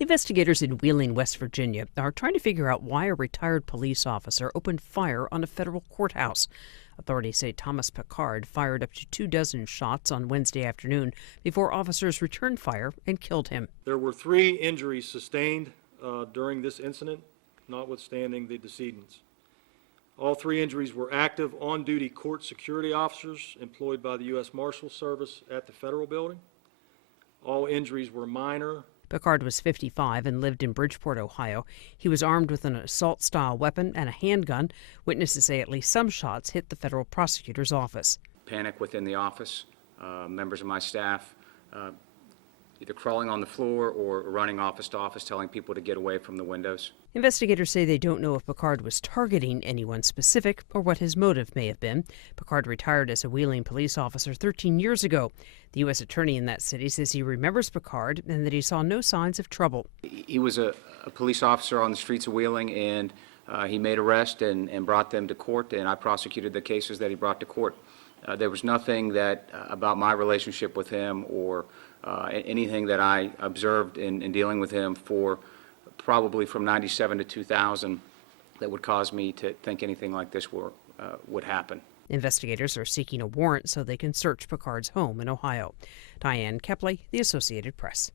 Investigators in Wheeling, West Virginia, are trying to figure out why a retired police officer opened fire on a federal courthouse. Authorities say Thomas Picard fired up to 24 shots on Wednesday afternoon before officers returned fire and killed him. There were 3 injuries sustained during this incident, notwithstanding the decedents. All 3 injuries were active on-duty court security officers employed by the U.S. Marshal Service at the federal building. All injuries were minor. Picard was 55 and lived in Bridgeport, Ohio. He was armed with an assault-style weapon and a handgun. Witnesses say at least some shots hit the federal prosecutor's office. Panic within the office. Members of my staff either crawling on the floor or running office to office telling people to get away from the windows. Investigators say they don't know if Picard was targeting anyone specific or what his motive may have been. Picard retired as a Wheeling police officer 13 years ago. The U.S. attorney in that city says he remembers Picard and that he saw no signs of trouble. He was a police officer on the streets of Wheeling, and he made arrests and brought them to court, and I prosecuted the cases that he brought to court. There was nothing that about my relationship with him or anything that I observed in dealing with him for probably from 97 to 2000 that would cause me to think anything like this would happen. Investigators are seeking a warrant so they can search Picard's home in Ohio. Diane Kepley, The Associated Press.